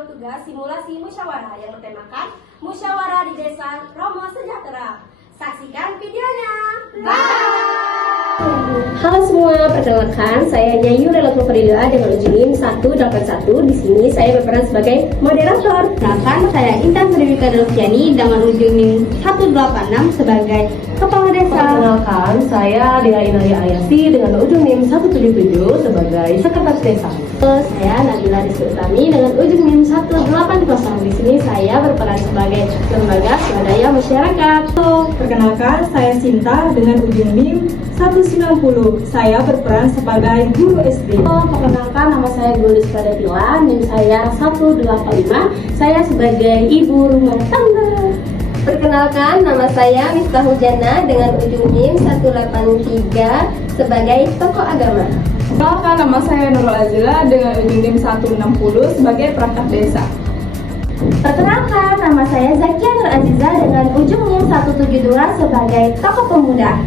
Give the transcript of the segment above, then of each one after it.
video tugas simulasi musyawarah yang bertemakan Musyawarah di Desa Romo Sejahtera. Saksikan videonya. Halo semua, perkenalkan saya Nyayu Relatul Farida dengan uji NIM 181. Di sini saya berperan sebagai moderator. Perkenalkan, saya Intan Fredrika Delviani dengan ujung NIM 186 sebagai kepala desa. Perkenalkan, saya Dea Inaya Ayasi dengan ujung NIM 177 sebagai sekretaris desa. Saya Nabila Rizky Utami dengan ujung NIM 180. Di sini saya berperan sebagai lembaga swadaya masyarakat. Perkenalkan, saya Sinta dengan ujung NIM 190. Saya berperan sebagai guru SD. Perkenalkan, nama saya Gulis Padapila, NIM saya 185. Saya sebagai ibu rumah tangga. Perkenalkan, nama saya Miftahul Jannah dengan ujung NIM 183 sebagai tokoh agama. Perkenalkan, nama saya Nurul Azila dengan ujung NIM 160 sebagai perangkat desa. Perkenalkan, nama saya Zakia Nur Aziza dengan ujung NIM 172 sebagai tokoh pemuda.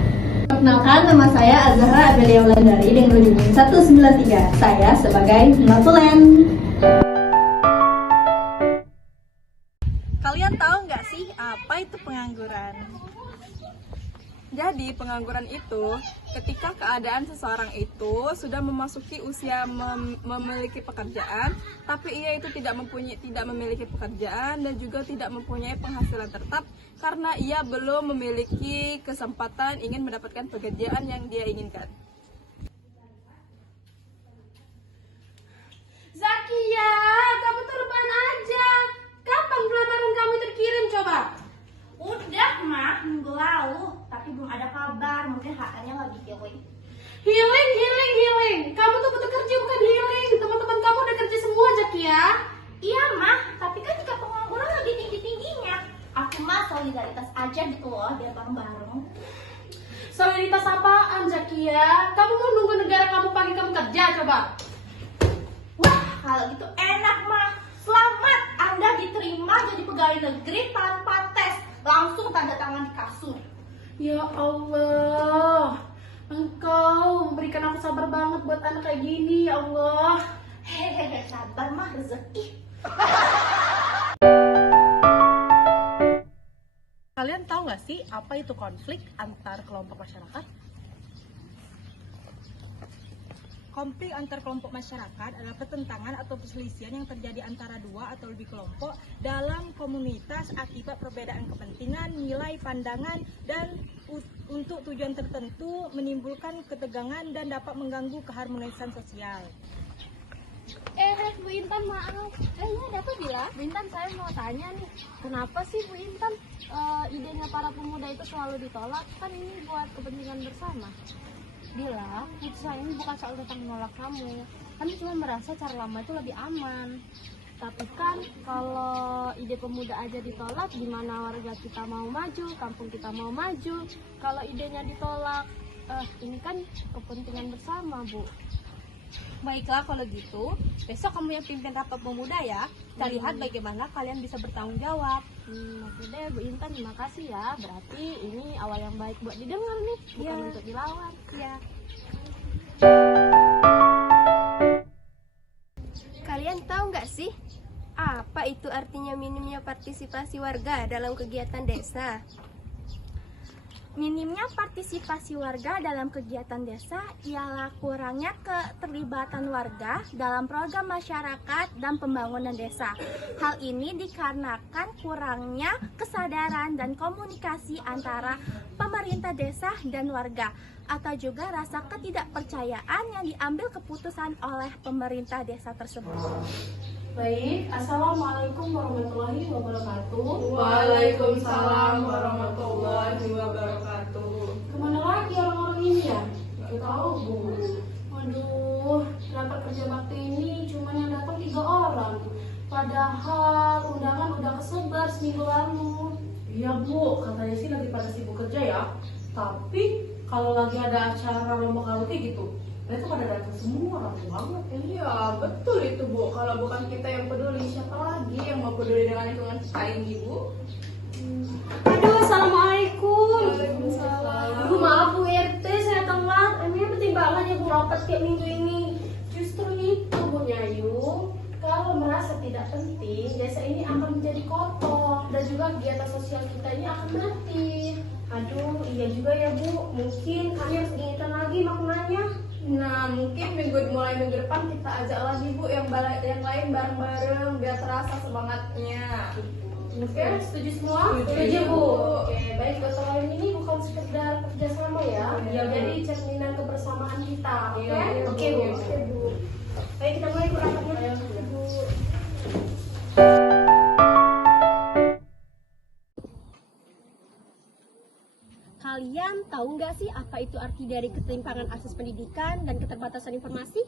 Perkenalkan, nama saya Azhara Abelia Wulandari dengan ujung NIM 193. Saya sebagai Matulen. Kalian tahu nggak sih apa itu pengangguran? Jadi pengangguran itu ketika keadaan seseorang itu sudah memasuki usia memiliki pekerjaan, tapi ia itu tidak memiliki pekerjaan dan juga tidak mempunyai penghasilan tetap karena ia belum memiliki kesempatan ingin mendapatkan pekerjaan yang dia inginkan. Zakia, kamu tuh rebahan aja. Kapan pelamaran kamu terkirim coba? Udah mah, minggu lalu, tapi belum ada kabar. Mungkin HR-nya lagi healing. Healing. Kamu tuh butuh kerja bukan healing. Teman-teman kamu udah kerja semua, Zakia. Iya mah, tapi kan jika pengangguran lagi tinggi-tingginya, aku mah solidaritas aja gitu loh, biar bareng-bareng. Solidaritas apaan, Zakia? Kamu mau nunggu negara kamu panggil kamu kerja coba? Wah, kalau gitu enak mah. Selamat, Anda diterima jadi pegawai negeri tanpa tes. Langsung tanda tangan di kasur. Ya Allah, Engkau memberikan aku sabar banget buat anak kayak gini, ya Allah. Hehehe, sabar mah rezeki. Kalian tahu nggak sih apa itu konflik antar kelompok masyarakat? Konflik antar kelompok masyarakat adalah pertentangan atau perselisihan yang terjadi antara dua atau lebih kelompok dalam komunitas akibat perbedaan kepentingan, nilai, pandangan, dan untuk tujuan tertentu menimbulkan ketegangan dan dapat mengganggu keharmonisan sosial. Bu Intan, maaf. Ini ada apa Bila? Bu Intan, saya mau tanya nih, kenapa sih Bu Intan idenya para pemuda itu selalu ditolak? Kan ini buat kepentingan bersama. Bila, putusan ini bukan soal tentang menolak kamu. Kami cuma merasa cara lama itu lebih aman. Tapi kan kalau ide pemuda aja ditolak, gimana warga kita mau maju, kampung kita mau maju? Kalau idenya ditolak, ini kan kepentingan bersama, Bu. Baiklah kalau gitu, besok kamu yang pimpin rapat pemuda ya. Kita lihat bagaimana kalian bisa bertanggung jawab. Oke deh Bu Intan, terima kasih ya. Berarti ini awal yang baik buat didengar nih, bukan untuk dilawan. Ya. Kalian tahu nggak sih apa itu artinya minimnya partisipasi warga dalam kegiatan desa? Minimnya partisipasi warga dalam kegiatan desa ialah kurangnya keterlibatan warga dalam program masyarakat dan pembangunan desa. Hal ini dikarenakan kurangnya kesadaran dan komunikasi antara pemerintah desa dan warga, atau juga rasa ketidakpercayaan yang diambil keputusan oleh pemerintah desa tersebut. Baik, Assalamualaikum warahmatullahi wabarakatuh. Waalaikumsalam warahmatullahi wabarakatuh. Kemana lagi orang-orang ini ya? Gak tahu, Bu. Waduh, rapat kerja bakti ini cuma yang datang 3 orang. Padahal undangan udah kesebar seminggu lalu. Iya Bu, katanya sih lagi pada sibuk kerja ya. Tapi kalau lagi ada acara lomba karaoke gitu, mereka pada datang semua, rame banget. Iya, betul itu Bu. Kalau bukan kita yang peduli, siapa lagi yang mau peduli dengan lingkungan kita ini, Bu? Aduh, Assalamualaikum. Waalaikumsalam. Bu, maaf Bu RT, saya telat. Emangnya penting banget ya Bu rapat kayak minggu ini. Justru itu Bu Nyayu, kalau merasa tidak penting, Jadi desa ini akan menjadi kotor dan juga kegiatan sosial kita ini akan mati. Aduh, iya juga ya Bu. Mungkin kami harus diingatkan lagi maknanya. Nah, mungkin mulai minggu depan kita ajak lagi Bu yang lain bareng-bareng biar terasa semangatnya. Oke, setuju semua? Setuju, Bu. Oke, baik. Gotong royong ini bukan sekedar kerjasama ya, jadi cerminan kebersamaan kita. Oke? Iya, Oke, Bu. Oke, Bu. Baik, kita mulai rapatnya. Bu. Kalian tahu nggak sih apa itu arti dari ketimpangan akses pendidikan dan keterbatasan informasi?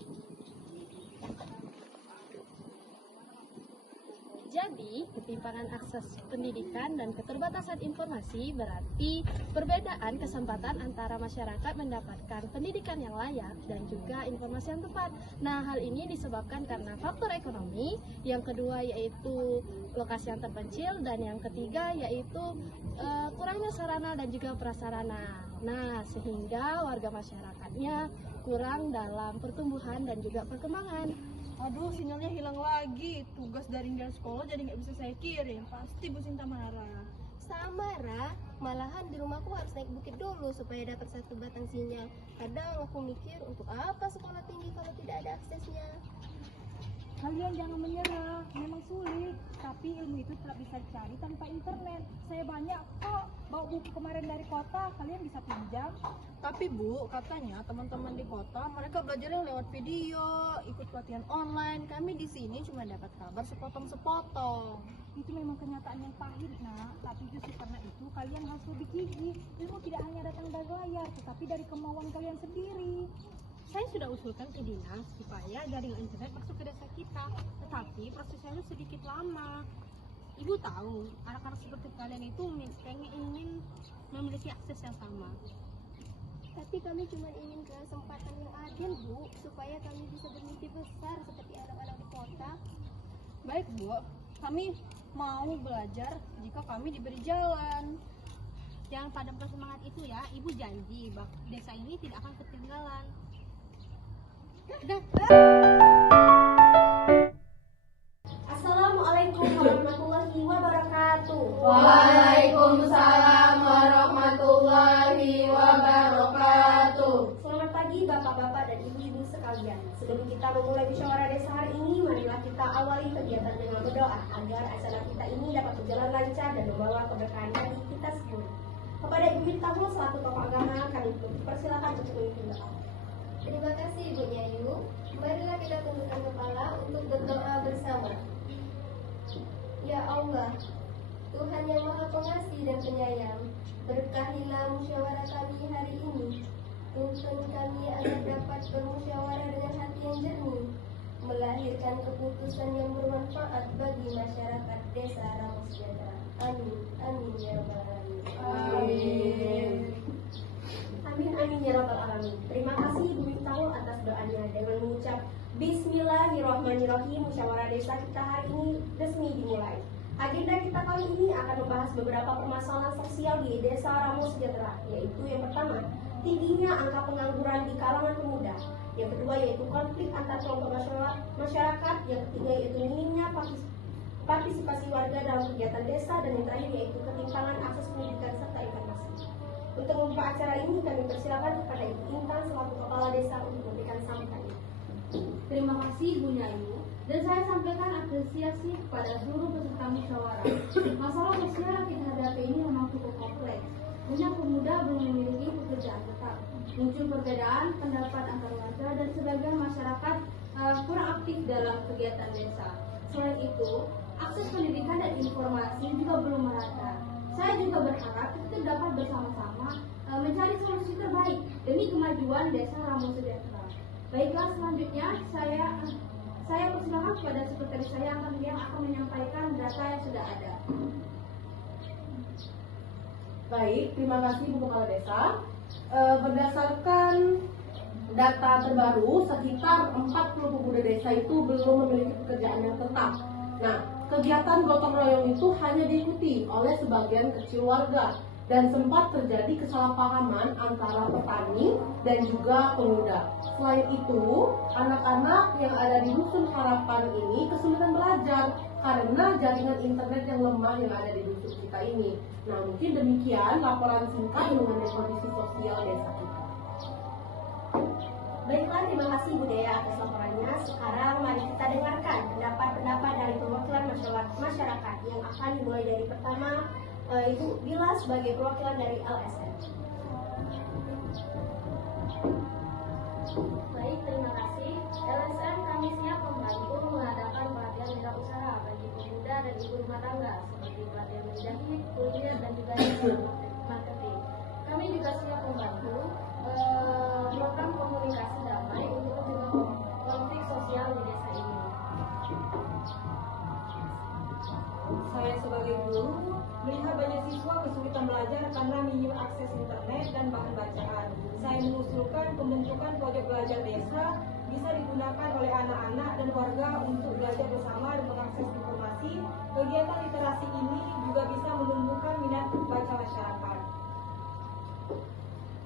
Jadi, ketimpangan akses pendidikan dan keterbatasan informasi berarti perbedaan kesempatan antara masyarakat mendapatkan pendidikan yang layak dan juga informasi yang tepat. Nah, hal ini disebabkan karena faktor ekonomi, yang kedua yaitu lokasi yang terpencil, dan yang ketiga yaitu kurangnya sarana dan juga prasarana. Nah, sehingga warga masyarakatnya kurang dalam pertumbuhan dan juga perkembangan. Aduh, sinyalnya hilang lagi. Tugas daring dari sekolah jadi nggak bisa saya kirim. Pasti Bu Sinta marah. Sama, Ra. Malahan di rumahku harus naik bukit dulu supaya dapat satu batang sinyal. Kadang aku mikir, untuk apa sekolah tinggi kalau tidak ada aksesnya? Kalian jangan menyerah. Memang sulit, tapi ilmu itu tak bisa dicari tanpa internet. Saya banyak kok bawa buku kemarin dari kota. Kalian bisa pinjam. Tapi Bu, katanya teman-teman di kota mereka belajarnya lewat video, ikut pelatihan online. Kami di sini cuma dapat kabar sepotong-sepotong. Itu memang kenyataan yang pahit, Nak. Tapi justru karena itu kalian harus lebih gigih. Ilmu tidak hanya datang dari layar, tetapi dari kemauan kalian sendiri. Saya sudah usulkan ke dinas supaya jaringan internet masuk ke desa kita, tetapi prosesnya sedikit lama. Ibu tahu, anak-anak seperti kalian itu ingin memiliki akses yang sama. Tapi kami cuma ingin kesempatan yang adil, Bu, supaya kami bisa bermimpi besar seperti anak-anak di kota. Baik, Bu. Kami mau belajar jika kami diberi jalan. Jangan padamkan semangat itu ya. Ibu janji bahwa desa ini tidak akan ketinggalan. Assalamualaikum warahmatullahi wabarakatuh. Waalaikumsalam warahmatullahi wabarakatuh. Selamat pagi Bapak-bapak dan Ibu-ibu sekalian. Sebelum kita memulai musyawarah desa hari ini, marilah kita awali kegiatan dengan berdoa agar acara kita ini dapat berjalan lancar dan membawa keberkahan bagi kita semua. Kepada Ibu Bintang selaku tokoh agama, kami persilakan untuk memimpin doa. Terima kasih Ibu Nyayu. Marilah kita tundukkan kepala untuk berdoa bersama. Ya Allah, Tuhan yang Maha Pengasih dan Penyayang, berkahilah musyawarah kami hari ini. Tuntun kami agar dapat bermusyawarah dengan hati yang jernih, melahirkan keputusan yang bermanfaat bagi masyarakat desa Ramos Sejahtera. Amin. Amin ya rabbal alamin. Amin. Amin amin ya rabbal alamin. Terima kasih Ibu Miftahul atas doanya. Dengan mengucap Bismillahirrahmanirrahim, musyawarah desa kita hari ini resmi dimulai. Agenda kita kali ini akan membahas beberapa permasalahan sosial di desa Ramos Sejahtera, yaitu yang pertama, tingginya angka pengangguran di kalangan pemuda. Yang kedua yaitu konflik antar kelompok masyarakat. Yang ketiga yaitu minimnya partisipasi warga dalam kegiatan desa. Dan yang terakhir yaitu ketimpangan akses pendidikan serta informasi. Untuk membuka acara ini kami persilakan kepada Ibu Intan selaku kepala desa untuk memberikan sambutannya. Terima kasih Bu Nyayu. Dan saya sampaikan apresiasi kepada seluruh peserta musyawarah. Masalah sosial yang kita hadapi ini memang cukup kompleks. Banyak pemuda belum memiliki pekerjaan tetap. Muncul perbedaan pendapat antar warga dan sebagian masyarakat kurang aktif dalam kegiatan desa. Selain itu, akses pendidikan dan informasi juga belum merata. Saya juga berharap kita dapat bersama-sama mencari solusi terbaik demi kemajuan desa Ramos Sejahtera. Baiklah, selanjutnya saya persilakan kepada sekretaris saya yang akan menyampaikan data yang sudah ada. Baik, terima kasih Bu Kepala Desa. Berdasarkan data terbaru, sekitar 40 pemuda desa itu belum memiliki pekerjaan yang tetap. Nah, kegiatan gotong royong itu hanya diikuti oleh sebagian kecil warga dan sempat terjadi kesalahpahaman antara petani dan juga pemuda. Selain itu, anak-anak yang ada di Dusun Harapan ini kesulitan belajar karena jaringan internet yang lemah yang ada di dusun kita ini. Nah, mungkin demikian laporan singkat mengenai kondisi sosial desa kita. Baiklah, terima kasih Bu Dea atas laporannya. Sekarang mari kita dengarkan pendapat-pendapat dari perwakilan masyarakat yang akan dimulai dari pertama Ibu Bila sebagai perwakilan dari LSM. Baik, terima kasih. LSM kami siap membantu mengadakan pelatihan wirausaha bagi pemuda dan ibu rumah tangga seperti pelatihan menjahit, kuliner, dan juga marketing. Kami juga siap membantu program komunikasi damai untuk mencegah konflik sosial di desa ini. Saya sebagai guru melihat banyak siswa kesulitan belajar karena minim akses internet dan bahan bacaan. Saya mengusulkan pembentukan pojok belajar desa bisa digunakan oleh anak-anak dan warga untuk belajar bersama dan mengakses informasi. Kegiatan literasi ini juga bisa menumbuhkan minat baca masyarakat.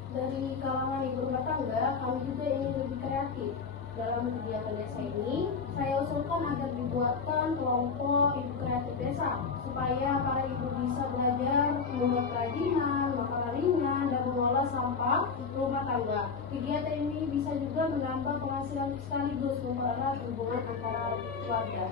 Dari kalangan ibu rumah tangga, kami juga ingin lebih kreatif. Dalam kegiatan desa ini, saya usulkan agar dibuatkan kelompok ibu kreatif desa, supaya para ibu bisa belajar membuat kerajinan, makanan ringan, dan mengolah sampah rumah tangga. Kegiatan ini bisa juga menambah penghasilan sekaligus mempererat hubungan antara keluarga.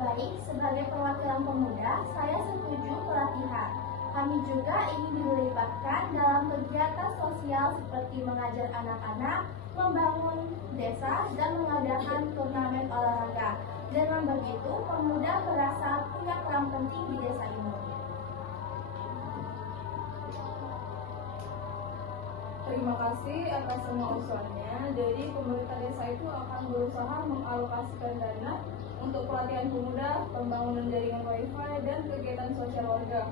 Baik, sebagai perwakilan pemuda, saya setuju pelatihan. Kami juga ingin dilibatkan dalam kegiatan sosial seperti mengajar anak-anak, membangun desa, dan mengadakan turnamen olahraga. Dengan begitu, pemuda merasa punya peran penting di desa ini. Terima kasih atas semua usulannya. Jadi pemerintah desa itu akan berusaha mengalokasikan dana untuk pelatihan pemuda, pembangunan jaringan wifi, dan kegiatan sosial warga.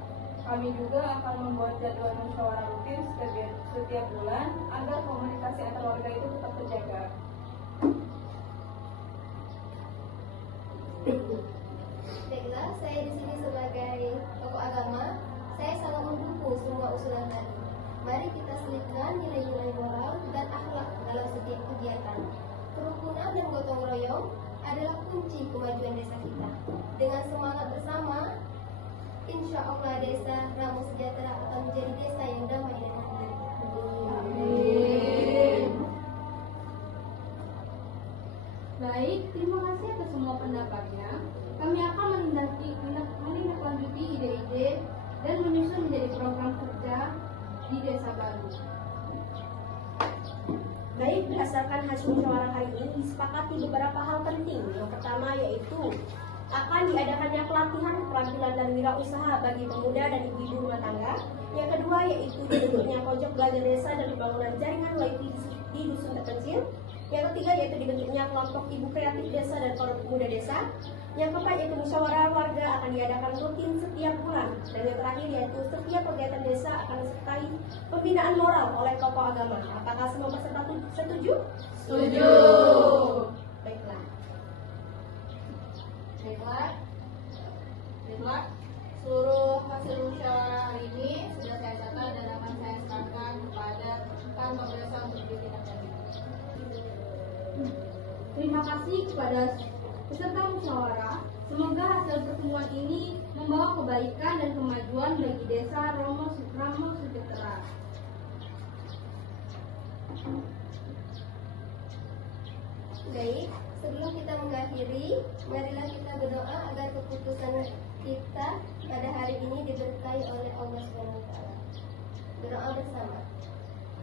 Kami juga akan membuat jadwal musyawarah rutin setiap bulan agar komunikasi antar warga itu tetap terjaga. Baiklah, saya di sini sebagai tokoh agama. Saya sangat mendukung semua usulan tadi. Mari kita selipkan nilai-nilai moral dan akhlak dalam setiap kegiatan. Kerukunan dan gotong royong adalah kunci kemajuan desa kita. Dengan semangat bersama, insya Allah desa Ramo Sejahtera akan menjadi desa yang damai dan adil. Amin. Baik, terima kasih atas semua pendapatnya. Kami akan menindaklanjuti ide-ide dan menyusun menjadi program kerja di desa baru. Baik, berdasarkan hasil musyawarah hari ini disepakati beberapa hal penting. Yang pertama yaitu akan diadakannya pelatihan keterampilan dan wirausaha bagi pemuda dan ibu-ibu rumah tangga. Yang kedua yaitu dibentuknya pojok belajar desa dan pembangunan jaringan wifi di dusun terpencil. Yang ketiga yaitu dibentuknya kelompok ibu kreatif desa dan para pemuda desa. Yang keempat yaitu musyawarah warga akan diadakan rutin setiap bulan. Dan yang terakhir yaitu setiap kegiatan desa akan disertai pembinaan moral oleh tokoh agama. Apakah semua peserta setuju? Setuju. Baiklah. Baiklah, seluruh hasil musyawarah hari ini sudah saya catat dan akan saya serahkan kepada kantor desa untuk ditindaklanjuti. Terima kasih kepada peserta musyawarah. Semoga hasil pertemuan ini membawa kebaikan dan kemajuan bagi desa Ramo Sejahtera. Baik, sebelum kita mengakhiri, marilah kita berdoa agar keputusan kita pada hari ini diberkahi oleh Allah SWT. Berdoa bersama.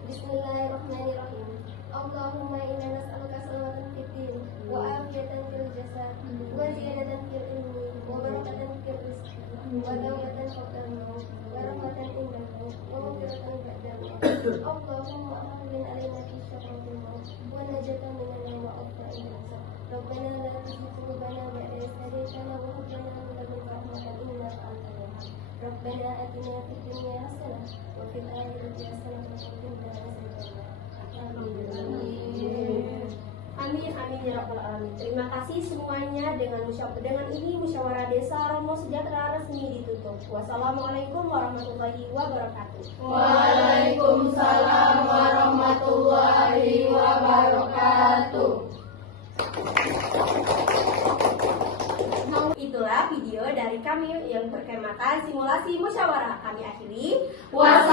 Bismillahirrahmanirrahim. Allahumma inna nas'aluka salamatan fid din wa afiyatan fil jasad wa ziyadatan fil ilmi wa barakatan fil rizqi wa dawlatan fil maut wa rahmatan indahu wa maghfiratan ba'dal maut. Allahumma ahlin alaina fi syafratil maut wa najatan minan nar wa afa'il hisab. Rabbana la tuzigh qulubana ba'da idh hadaytana wa hab lana min ladunka rahmatan innaka antal wahhab. Rabbana atina fid dunya hasanah wa fil akhirati hasanah wa qina adzabannar. Amin amin ya rabbal alamin. Terima kasih semuanya. Dengan ini musyawarah desa Ramo Sejahtera resmi ditutup. Wassalamualaikum warahmatullahi wabarakatuh. Waalaikumsalam warahmatullahi wabarakatuh. itulah video dari kami yang bertemakan simulasi musyawarah. Kami akhiri. Wassalamualaikum